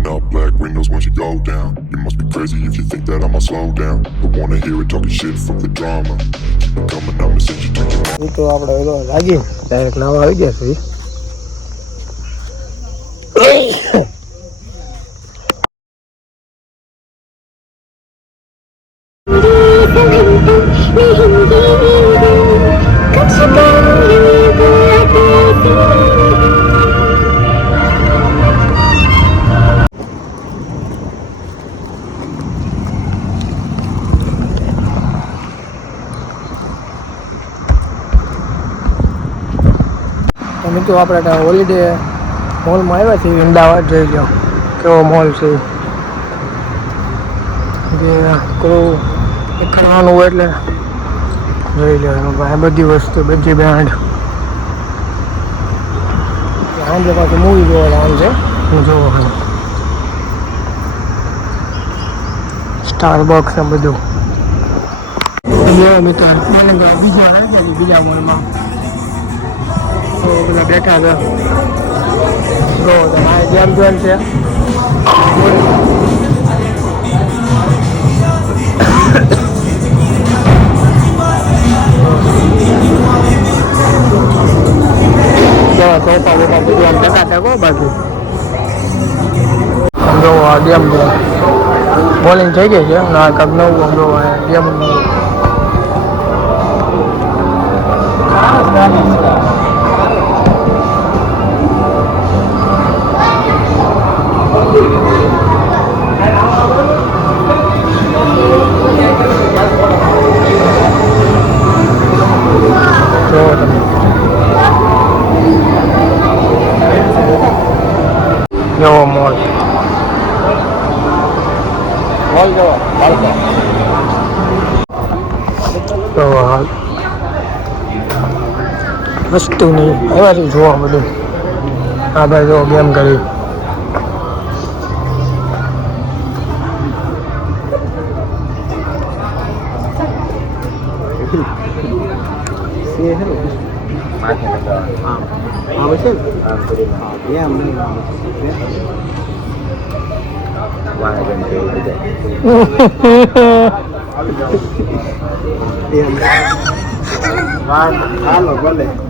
Rolling up black windows once you go down. You must be crazy if you think that I'ma slow down. But wanna hear it talking shit, fuck the drama. Keep it coming, I'ma send you to your એ તો આપણે એલો લાગી direct નાવા આવી ગયા છે તો આપણે ત્યાં હોલિડે મોલમાં આવ્યા છીએ, અમદાવાદ જોઈ લો કેવો મોલ છે? જે દેખાડવાનું હોય એટલે જોઈ લો ભાઈ. બધી વસ્તુ, બધી બ્રાન્ડ સાંજે પાછું મૂવી જોવા જવાનું છે. હું જોવો હા સ્ટાર બોક્સ ને બધું. મિત્રો મને બીજા મોલમાં તો બધા બેઠા છે જો તમારે જેમ જોન છે જો સોફા બોફા બધું આમ ટકા ટકો બાકી આમ જો આ ગેમ છે બોલિંગ થઈ ગઈ છે ના કાંક નવું આમ જો વસ્તુ નહીં એવા છે જોવા બધું આ ભાઈ જો ગેમ કરી હાલો ભલે હું રીપિંગ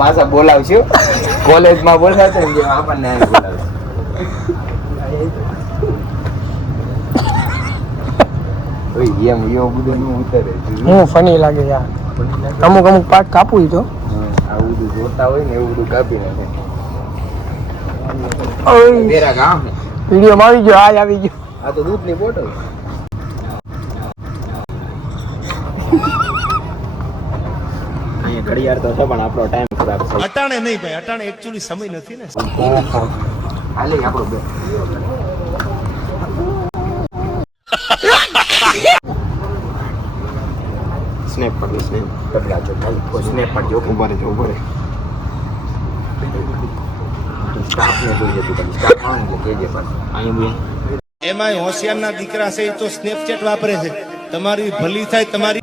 પાછા બોલાવશું? કોલેજમાં બોલાવશે ને આપણને અહીં બોલાવશે. એમ એવું બધું નું ઉતરે. હું ફની લાગે યાર. અમુક અમુક પાક કાપું તો આવું બધું જોતા હોય ને એવું બધું કાપી નાખે. ઓય. તેરા આવી ગયો આજ આવી ગયો. આ તો દૂધની બોટલ. ઘડિયાળ તો છે પણ આપણો ટાઈમ ખરાબ છે. અટાણે નહીં ભાઈ અટાણે એકચ્યુઅલી સમય નથી ને. ખાલી આપણો બે સ્નેપ પર સ્નેપ પકડા જો ભાઈ સ્નેપ પર જો ઉભરે રહેજો ઊભો રહે સ્ટાફને જોઈએ હોશિયારના દીકરા છે એ તો સ્નેપચેટ વાપરે છે. તમારી ભલી થાય તમારી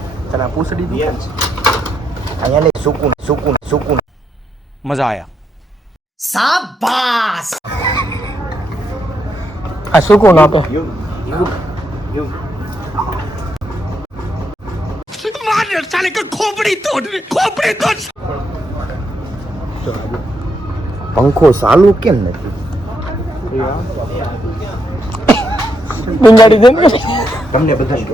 તને પૂછડી દુકાન છે અહીંયા નહીં સુકૂન સુકૂન સુકૂન મજા આયા શાબાશ આ સુકૂન આપે પંખો ચાલુ કેમ નથી ડુંગાડી દે તમને બધા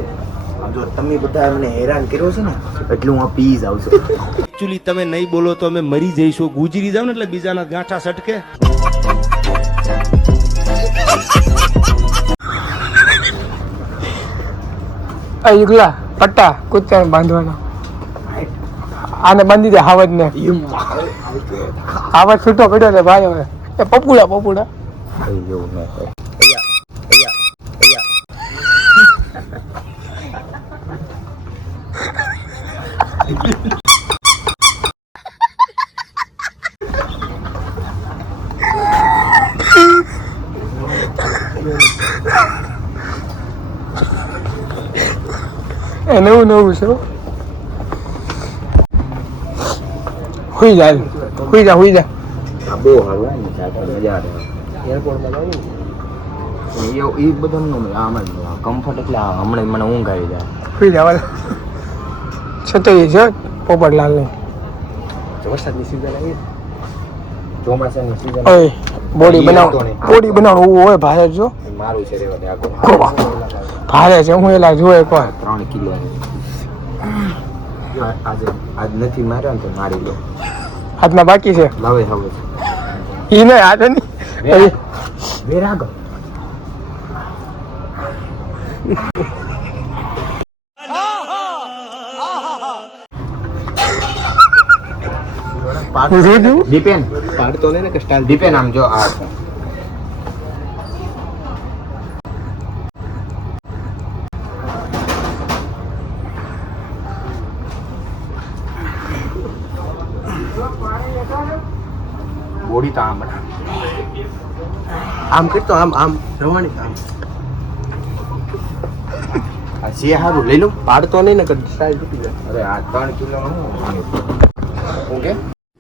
જો તમે બધા મને હેરાન કર્યો છે ને એટલે હું આ પીઝ આવશે એકચ્યુઅલી તમે નહીં બોલો તો અમે મરી જઈશું. ગુજરી જાવ ને એટલે બીજાના ગાંઠા સટકે. આ યુગલા પટ્ટા કૂતરાને બાંધવાના. આને બાંધી દે હાવજ ને હાવજ છૂટો પડ્યો ને ભાઈ હવે. એ પપુડા પપુડા કઈ જેવું ન થાય અહીંયા અહીંયા અહીંયા એ નવું નવું છે. હુઈ જા હુઈ જા હુઈ જા. આ બહુ હોય ને સાથે મજા આવે. એરપોર્ટમાં જવું એ બધું આમ જ કમ્ફર્ટ એટલે આ હમણાં મને ઊંઘ આવી જાય. હુઈ જા છતરી છે પોપટલાલની વરસાદની સિઝન આવી ચોમાસાની સિઝન ઓય બોડી બનાવ બોડી હોય ભારે જો મારું છે રેવા દે ભારે છે હું એલા જોઈ એકવાર. ત્રણ કિલો આજે આજ નથી માર્યો ને તો મારી લો. હાથમાં બાકી છે? લાવે હવે ઈ નહીં હાથે નહીં. વેર આગળ હું જોઈ દઉં દીપેન પાડતો નહીં ને કે સ્ટાઇલ દીપેન આમ જો આ છે. બોડી તો આમ બના આમ કરતો આમ આમ રવાણી આમ આ જે હારું લઈ લો પાડતો નહીં ને કે સ્ટાઇલ તૂટી જાય અરે આ ત્રણ કિલો ઓકે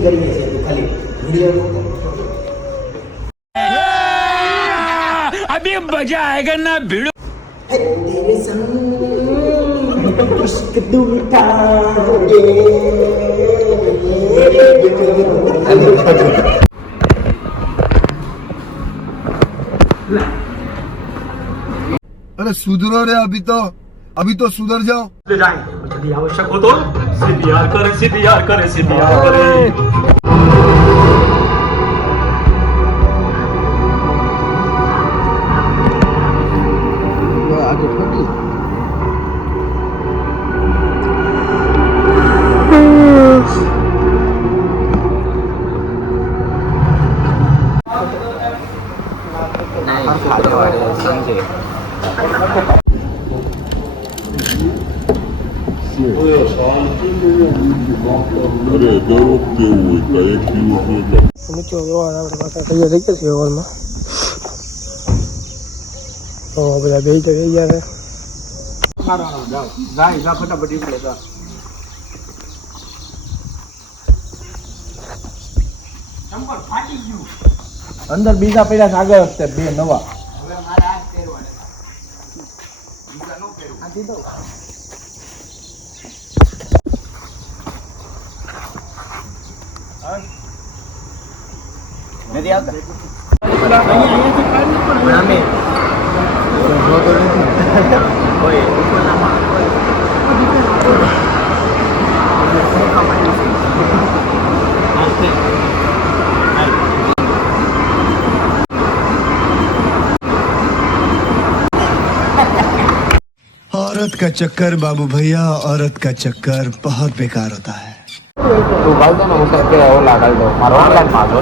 સિંગિંગ કરીએ છીએ તું ખાલી વિડિયો अभी मजा आएगा ना भिड़ो तेरे संग इश्क लुटाओगे अरे सुधरो रे अभी तो अभी तो सुधर जाओ से करे से करे से करे। તૈયાર થઈ ગયા છીએ હોલમાં. તો બધા બે તો ગયા છે. જા જા અંદર બીજા પડ્યા છે આગળ વખતે, બે નવા. નથી આવતા પણ અમે જોતો औरत का चक्कर बाबू भैया औरत का चक्कर बहुत बेकार होता है। तू डाल दो ना मुझे लाल दो। मारो लाल मारो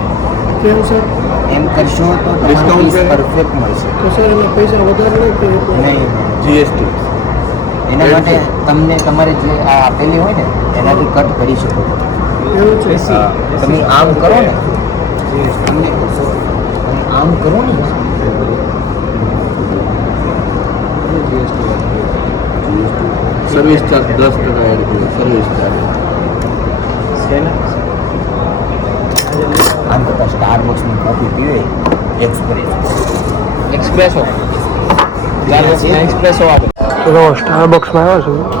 કેમ સર એમ કરશો તો તમારું પરફેક્ટ મળશે. તો સર એમાં પૈસા વધારે નહીં કે નહીં જીએસટી એના માટે તમને તમારે જે આ આપેલી હોય ને એનાથી કટ કરી શકો. એવું છે? તમે આમ કરો ને તમને તમે આમ કરો ને સર્વિસ ચાર્જ દસ ટકા એડ કર્યો સર્વિસ ચાર્જ આમ કરતા સ્ટાર બોક્સની કોફી પીવે એક્સપ્રેસ એક્સપ્રેસો એક્સપ્રેસો આવે તો સ્ટારબક્સમાં આવ્યો છું?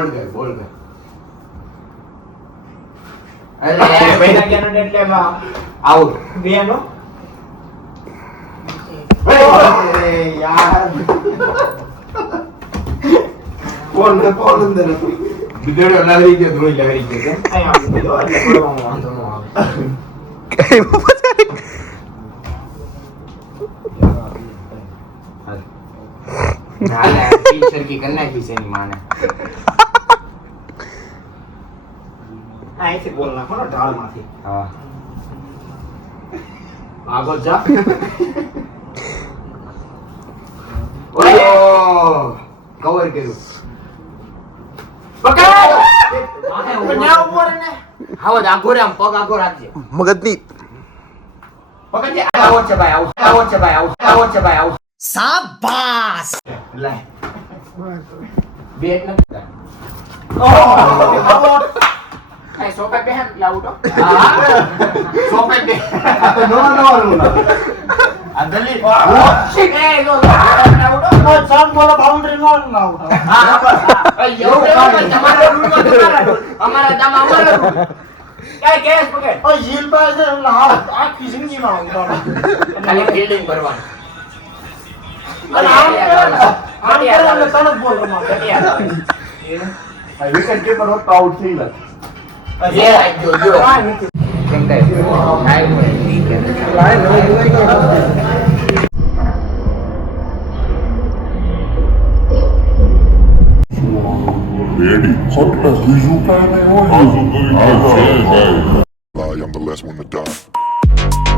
બોલ્ડ કર બોલ્ડ કર અરે પહેલા કેનો એટલે આઉટ બે નો અરે યાર બોલ ને બોલ અંદર બિગડ્યો લહરી ગયો ધોઈ લહરી ગયો કે અહીં આવી ગયો એટલે પડવામાં વાંધો ન આવે નાલે ટી સરખી કરી નાખી છે એની માને અહીંથી બોલ નાખો ને ઢાળમાંથી હા આગળ જા ઓહ કવર કર્યું પકડ ના ઉપર ને હાવ આગો રે આમ પગ આગો રાખજે મગજની પકડજે આવો છે ભાઈ આવો આવો છે ભાઈ આવો આવો છે ભાઈ આવો સાબાસ લે બેટ ન ઓહ કઈ સોફે બે હમ લાવું તો હા સોફે બે નો નો નો અંદરલી શિટ એ નો લાવું તો નો ચાલ બોલો બાઉન્ડરી નો લાવું હા બસ એવું એવું તમારા રૂલ માં તમારા rule. અમારા દામ અમારા rule. કઈ કેસ પકડ ઓ જીલ પાસે આખી જિંદગી માં ખાલી ફિલ્ડિંગ કરવાનું અને આમ કરે ને, આમ કરે એટલે તરત બોલ રમવાનું. વિકેટ કીપર હોત તો આઉટ થઈ જાય I am the last one to die.